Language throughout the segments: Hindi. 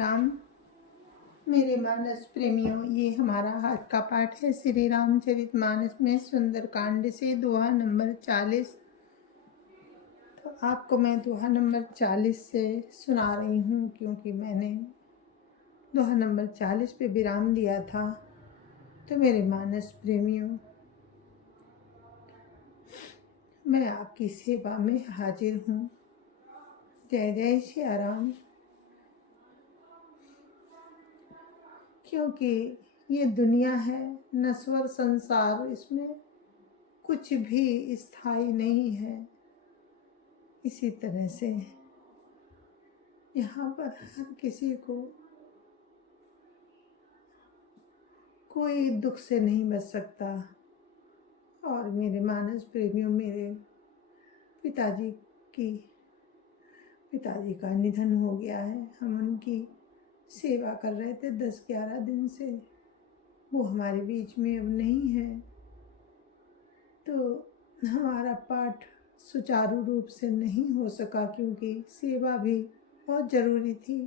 राम मेरे मानस प्रेमियों, ये हमारा आज का पाठ है श्री रामचरितमानस में सुंदरकांड से दोहा नंबर 40। तो आपको मैं दोहा नंबर 40 से सुना रही हूँ, क्योंकि मैंने दोहा नंबर 40 पे विराम दिया था। तो मेरे मानस प्रेमियों, मैं आपकी सेवा में हाजिर हूँ। जय जय श्री राम। क्योंकि ये दुनिया है नश्वर संसार, इसमें कुछ भी स्थायी नहीं है। इसी तरह से यहाँ पर हर किसी को कोई दुख से नहीं बच सकता। और मेरे मानस प्रेमियों, मेरे पिताजी का निधन हो गया है। हम उनकी सेवा कर रहे थे 10-11 दिन से। वो हमारे बीच में अब नहीं है, तो हमारा पाठ सुचारू रूप से नहीं हो सका, क्योंकि सेवा भी बहुत ज़रूरी थी।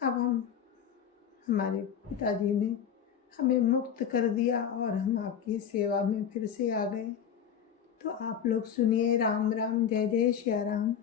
अब हमारे पिताजी ने हमें मुक्त कर दिया और हम आपकी सेवा में फिर से आ गए। तो आप लोग सुनिए। राम राम, जय जय श्री राम।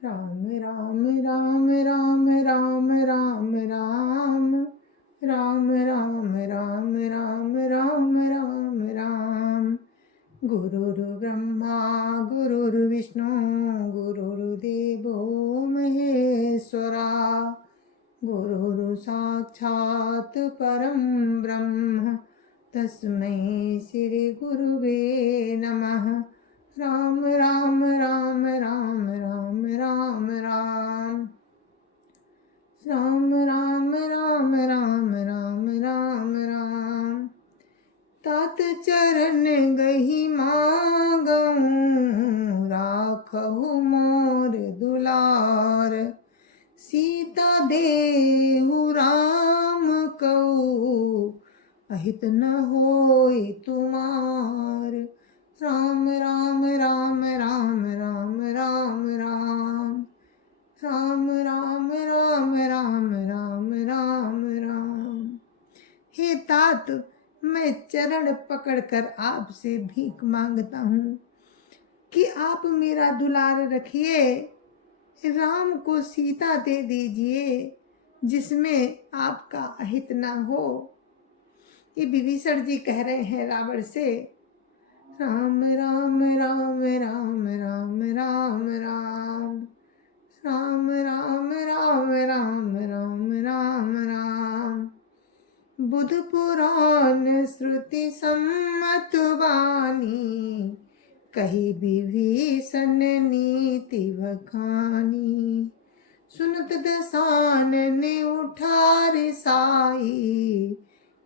राम राम राम राम राम राम राम राम राम राम राम राम राम राम। गुरुर्ब्रह्मा गुरुर्विष्णु गुरुर्देवो महेश्वरा, गुरुर् साक्षात् परं ब्रह्म तस्मै श्री गुरुवे नमः। राम राम राम राम राम राम राम राम राम राम राम राम राम राम। तात चरण गही मागऊँ, राखहु मोर दुलार। सीता देहु राम कहू, अहित न होई तुमार। राम राम राम राम राम राम राम राम राम राम राम राम राम राम। हे तात, मैं चरण पकड़कर आपसे भीख मांगता हूँ कि आप मेरा दुलार रखिए। राम को सीता दे दीजिए, जिसमें आपका अहित न हो। ये विभीषण जी कह रहे हैं रावण से। राम राम राम राम राम राम राम राम राम राम राम राम राम राम। बुध पुराण श्रुति सम्मत वाणी, कही विभीषण नीति बखानी। सुनत दसानन उठार साई,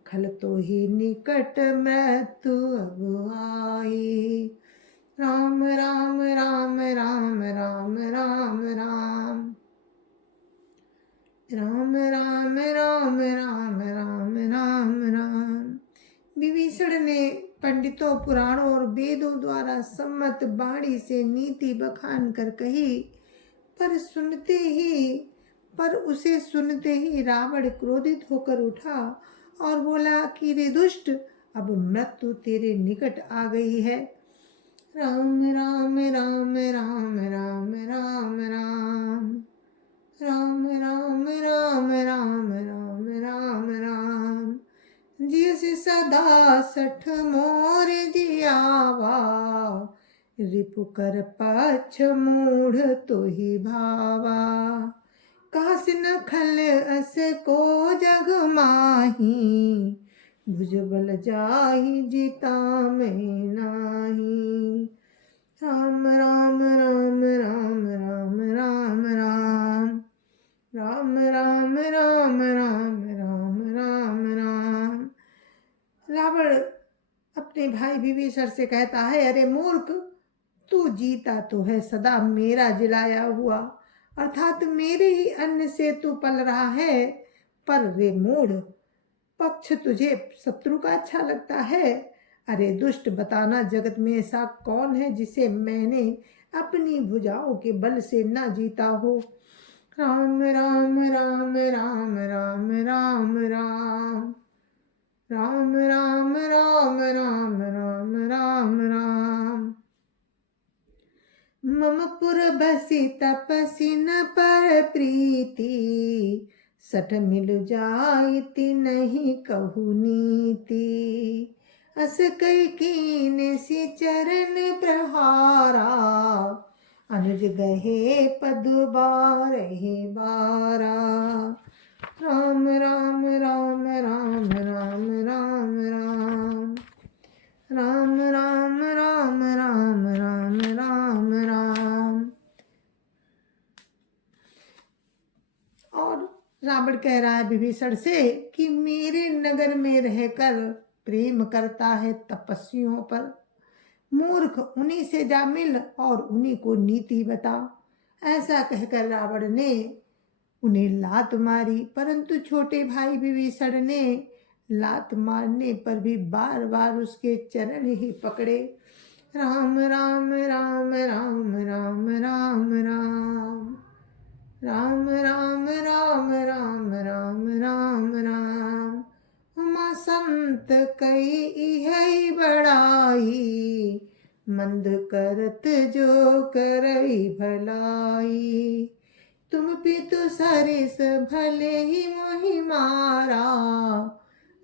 खल तो ही निकट मृत्यु अब आई। राम राम राम राम राम राम राम राम राम राम राम राम राम राम। विभीषण ने पंडितों, पुराणों और वेदों द्वारा सम्मत वाणी से नीति बखान कर कही, पर उसे सुनते ही रावण क्रोधित होकर उठा और बोला कि रे दुष्ट, अब मृत्यु तेरे निकट आ गई है। राम राम राम राम राम राम राम राम राम राम राम राम राम राम। जिस सदा सठ मोर जियावा, रिपु कर पक्ष मूढ़ तो ही भावा। कास न खल अस को जग माही, भुजबल जाहि जिता में नाही। राम राम राम राम राम राम राम राम राम राम राम राम राम राम। रावण अपने भाई विभीषण से कहता है, अरे मूर्ख, तू जीता तो है सदा मेरा जिलाया हुआ, अर्थात मेरे ही अन्न से तू पल रहा है। पर रे मूढ़, पक्ष तुझे शत्रु का अच्छा लगता है। अरे दुष्ट, बताना जगत में ऐसा कौन है जिसे मैंने अपनी भुजाओं के बल से न जीता हो। राम राम राम बसी तपसी न पर प्रीति, सठ मिल जायति नहीं कहु नीति। अस कई कीन सी चरण प्रहारा, अनुज गहे पदु बारहि बारा। राम राम राम राम राम राम राम, राम राम राम राम राम राम राम। और रावण कह रहा है विभीषण से कि मेरे नगर में रहकर प्रेम करता है तपस्वियों पर, मूर्ख उन्हीं से जा मिल और उन्हीं को नीति बता। ऐसा कहकर रावण ने उन्हें लात मारी, परंतु छोटे भाई विभीषण ने लात मारने पर भी बार बार उसके चरण ही पकड़े। राम राम राम राम राम राम राम, राम राम राम राम राम राम राम। उमा संत कई है बड़ाई, मंद करत जो करई भलाई। तुम पितु सरिस भले ही मोहि मारा,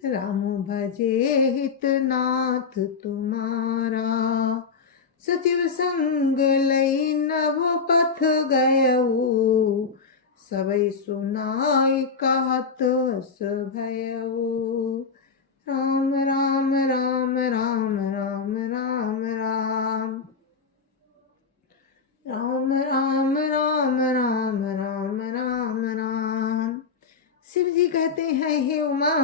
राम भजे हित नाथ तुम्हारा। सचिव संग लई नभ पथ गयऊ, सबई सुनाई कहत अस भयऊ। राम राम राम राम राम राम राम, राम राम राम राम राम राम राम। शिव जी कहते हैं, हे उमा,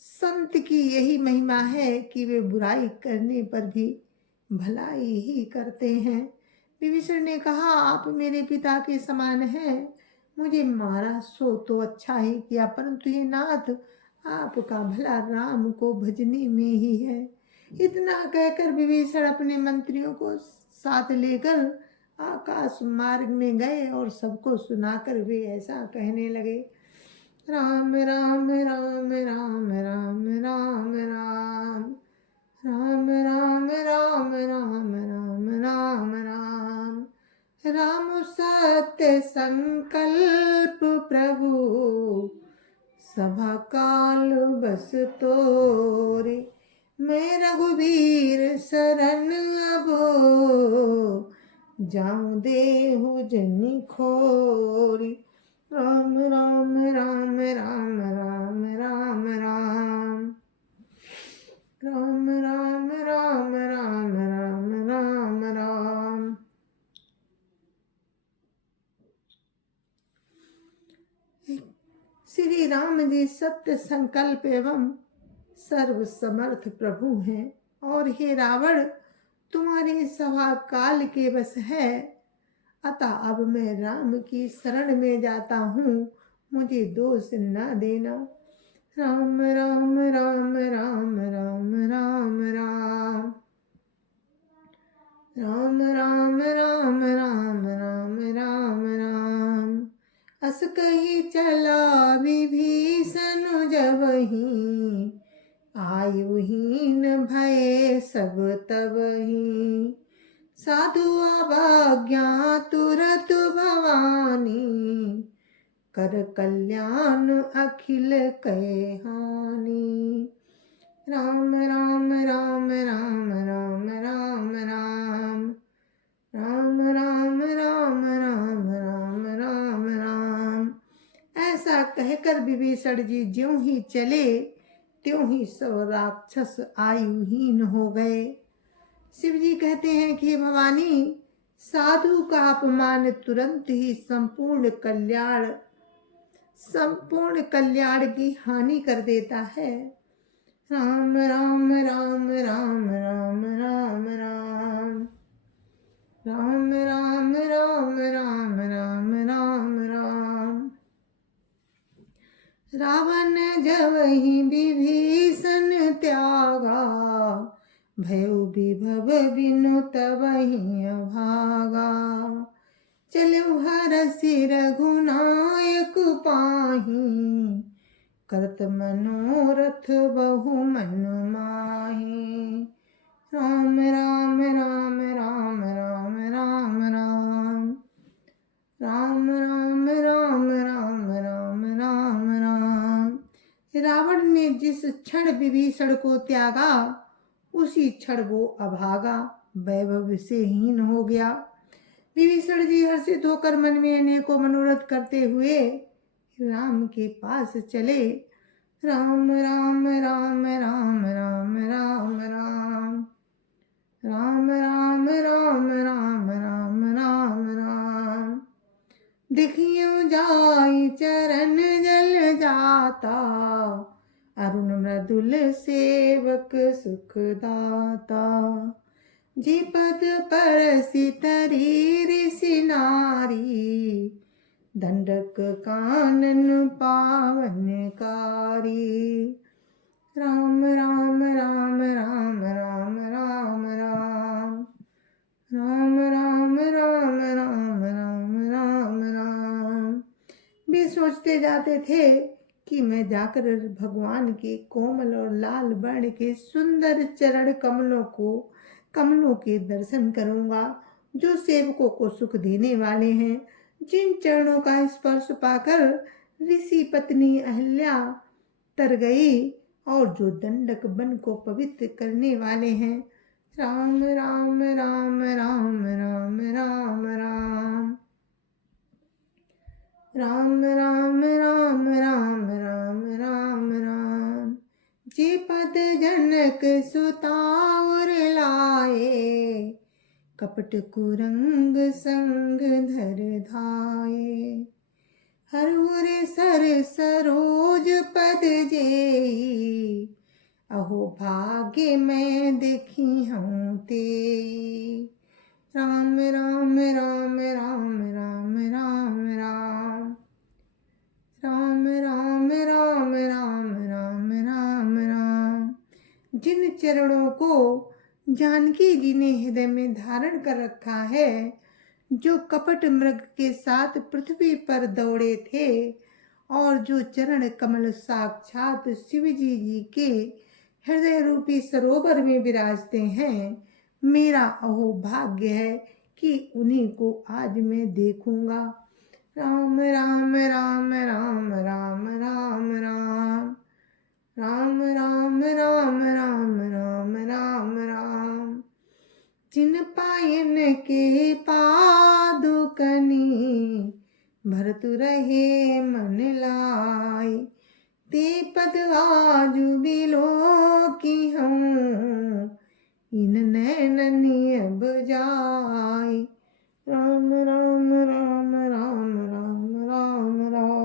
संत की यही महिमा है कि वे बुराई करने पर भी भलाई ही करते हैं। विभीषण ने कहा, आप मेरे पिता के समान हैं, मुझे मारा सो तो अच्छा ही किया, परंतु ये नाथ आपका भला राम को भजने में ही है। इतना कहकर विभीषण अपने मंत्रियों को साथ लेकर आकाश मार्ग में गए और सबको सुनाकर वे ऐसा कहने लगे। राम राम राम राम राम राम राम, राम राम राम राम राम राम राम। राम सत्य संकल्प प्रभु, सभा काल बस तोरे। मैं रघुबीर शरण अबो, जाऊं देहु जनि खोरी। राम राम राम राम राम राम राम, राम राम राम राम राम राम राम। श्री राम जी सत्य संकल्प एवं सर्व समर्थ प्रभु हैं, और हे रावण, तुम्हारी सभा काल के बस है, अतः अब मैं राम की शरण में जाता हूँ, मुझे दोष न देना। राम राम राम राम राम राम राम, राम राम राम राम राम राम राम। अस कही चला विभीषण जबहि, आयुहीन भय सब तबहि। साधु अभाग्या तुरत भवानी, कर कल्याण अखिल कै हानि। राम राम राम राम राम राम राम, राम राम राम राम राम राम राम। ऐसा कहकर विभीषण जी ज्यों ही चले त्यों ही सब राक्षस आयुहीन हो गए। शिव जी कहते हैं कि भवानी, साधु का अपमान तुरंत ही संपूर्ण कल्याण की हानि कर देता है। राम राम राम राम राम राम राम, राम राम राम राम राम राम राम। रावण जबहि विभीषण त्यागा, भयउ विभव बिनु तबहि अभागा। चलऊ हरषि रघुनायक पाहि, करत मनोरथ बहु मन माहि। राम राम राम राम राम राम राम, राम राम राम राम राम राम राम। रावण ने जिस क्षण विभीषण को त्यागा उसी क्षण वो अभागा वैभव से हीन हो गया। विभीषण जी हर्षित होकर मन में अनेकों मनोरथ करते हुए राम के पास चले। राम राम राम राम राम राम राम राम राम राम राम राम राम राम। देखियो जाई चरण जल जाता अरुण मृदुल सेवक सुखदाता। जी पद परसि तरी ऋषि नारी दंडक कानन पावनकारी। राम राम राम राम राम राम राम राम राम राम राम राम राम राम। वे सोचते जाते थे कि मैं जाकर भगवान के कोमल और लाल वर्ण के सुंदर चरण कमलों के दर्शन करूंगा जो सेवकों को सुख देने वाले हैं। जिन चरणों का स्पर्श पाकर ऋषि पत्नी अहल्या तर गई और जो दंडक वन को पवित्र करने वाले हैं। राम राम राम राम राम राम राम राम राम राम राम राम राम राम। जे पद जनक सुताउर लाए कपट कुरंग संग धर धाये। हरहुर सर सरोज पद जेई अहो भाग्य मैं देखी हूँ तेई। राम राम राम राम राम राम राम राम राम राम राम राम राम राम। जिन चरणों को जानकी जी ने हृदय में धारण कर रखा है जो कपट मृग के साथ पृथ्वी पर दौड़े थे और जो चरण कमल साक्षात शिव जी के हृदय रूपी सरोवर में विराजते हैं। मेरा अहो भाग्य है कि उन्हीं को आज मैं देखूंगा। राम राम राम राम राम राम राम राम राम राम राम राम राम राम। जिन पायन के पादुकनी भरतु रहे मन लाई ते पद आजु बिलो की हूँ इन नैननी अब जाई। राम राम राम राम राम राम राम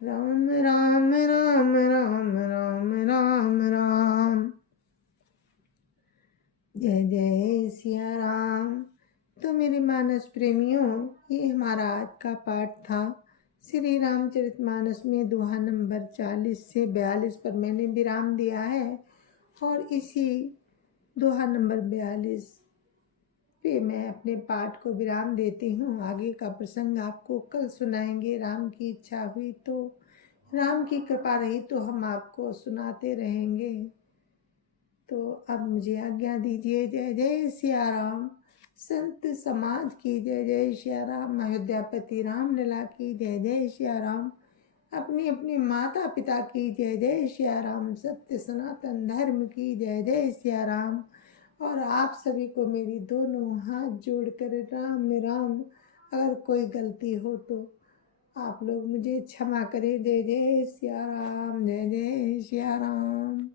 राम राम राम राम राम राम राम। जय जय सिया राम। तो मेरे मानस प्रेमियों, ये हमारा आज का पाठ था। श्री रामचरितमानस में दोहा नंबर 40 से 42 पर मैंने विराम दिया है और इसी दोहा नंबर 42 पे मैं अपने पाठ को विराम देती हूँ। आगे का प्रसंग आपको कल सुनाएंगे। राम की इच्छा हुई तो, राम की कृपा रही तो हम आपको सुनाते रहेंगे। तो अब मुझे आज्ञा दीजिए। जय जय सिया राम। संत समाज की जय जय सिया राम। अयोध्यापति राम लला की जय जय सिया राम। अपने अपने माता पिता की जय जय सिया राम। सत्य सनातन धर्म की जय जय सिया राम। और आप सभी को मेरी दोनों हाथ जोड़कर राम राम। अगर कोई गलती हो तो आप लोग मुझे क्षमा करें। जय जय सिया राम। जय जय सिया राम।